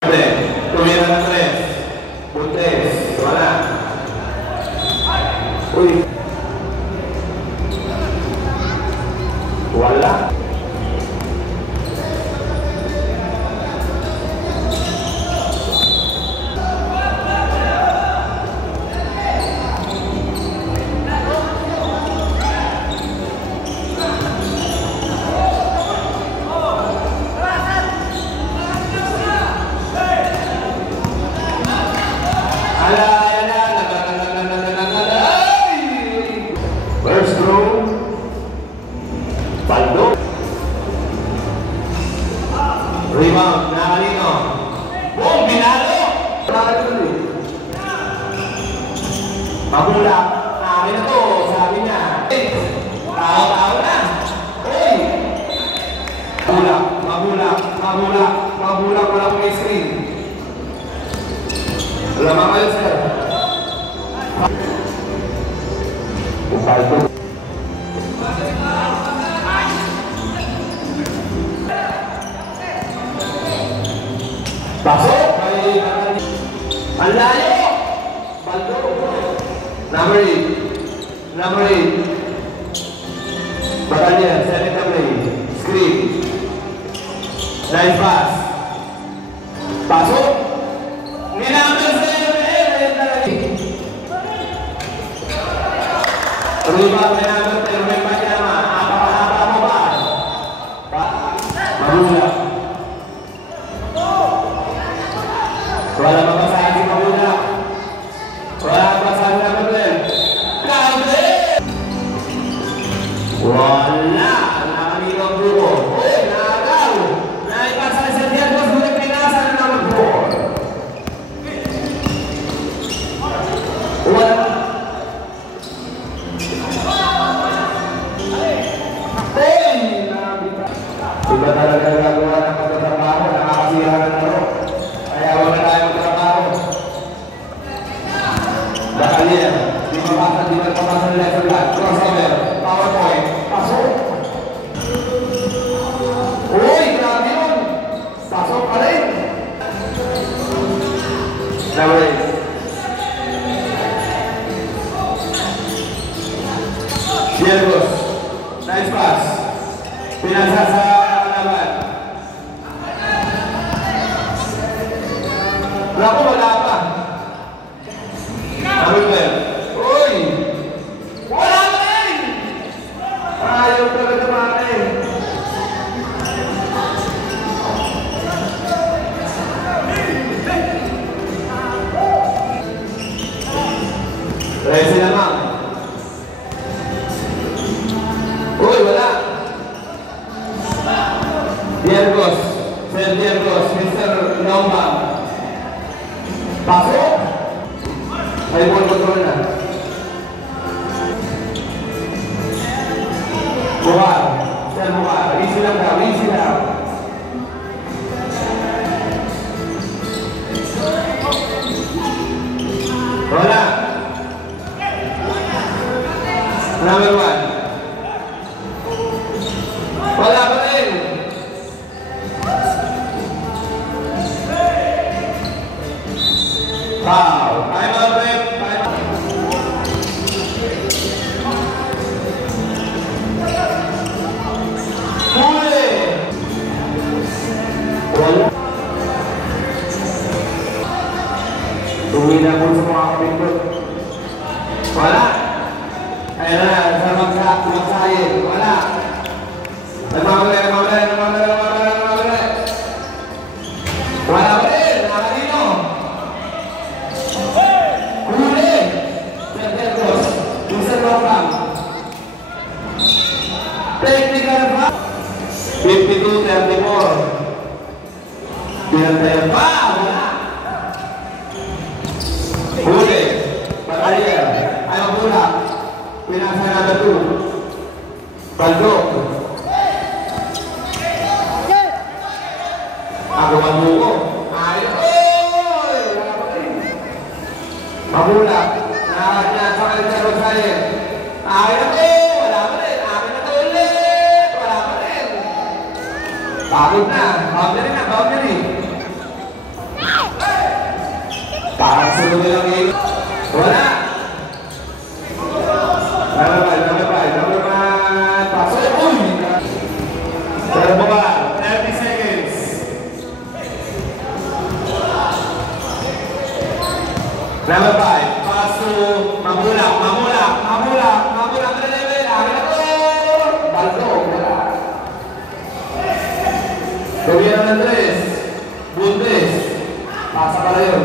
Tumira ng 3. Buntes. Wala. Uy. Wala. First throw. Baldo. Rebound. Nakalino. Boom! Binalo! Mabula. Akin na to. Sabi niya. Tao-tao na. Uy! Mabula. Wala pong screen. Lamang kayo, sir. Baldo. Pasok! Ang layo! Baldo! Number 8. Batalyan, 7 play. Screen. Nice pass. Pasok! Ninamay sa Rebound na naman, pero may panyama. Apa mo ba? Mabula. Wala mapasahan si Mabula. Wala mapasahan na Mabula. Kabe! Wala! Nakanino ang grupo. Uy, nakagaw! Naipasan sa Diagos, bulit pinasan na naman po. Wala. Iba talaga gagawa ng pagtatrabaho, nakakasira ng laro. Kaya wala na tayo magtrabaho. Batalyan, di mapasa nila sa lahat. Crossover, PowerPoint, pasok. Uy, grabe yun. Pasok pa rin. Number 8. Diagos, nice pass. Pinasa sa laban. Naku, wala pa. Number 12. Uy! Wala pa rin! Ayaw talaga naman. Resi naman. Uy, wala. Diagos, Sir Diagos, Mr. Lomba. Pasok! Ay, ball control na. Buhar, Sir Buhar, easy lang daw, easy lang. Wala. Number 1. Wala pa rin. Wow. Time out, rep. Huli. Wala. Tumina po sa mga kapitod. Wala. Ayan na, sa magsayin. Wala. Nagmamagay. Wala pa rin. Nakalino. Huli. Sir Diagos. Mr. Lomba. Technical pa. 52-34. Pinantayan pa. Wala. Huli. Batalyan. Ayaw mula. Pinasa number 2. Baldo. Agawan mo ko. Ayaw. Oy! Wala pa rin. Mabula. Nakakasakal sa Rosario. Ayaw ko. Wala pa rin. Akin na to ulit. Wala pa rin. Pagod na. Boundary na. Parang sunod lang ngayon. Wala. Number 5. Pasok. Uy! Pero ba? 30 seconds. Number 5. Pasok. Mamulak. Ka na level. Akin na to. Balto. Wala. Gawin ng 3. Bundes. Pasa pala yun.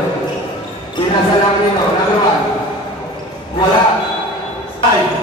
Pinasa lang nino. Number 1. Wala. 5.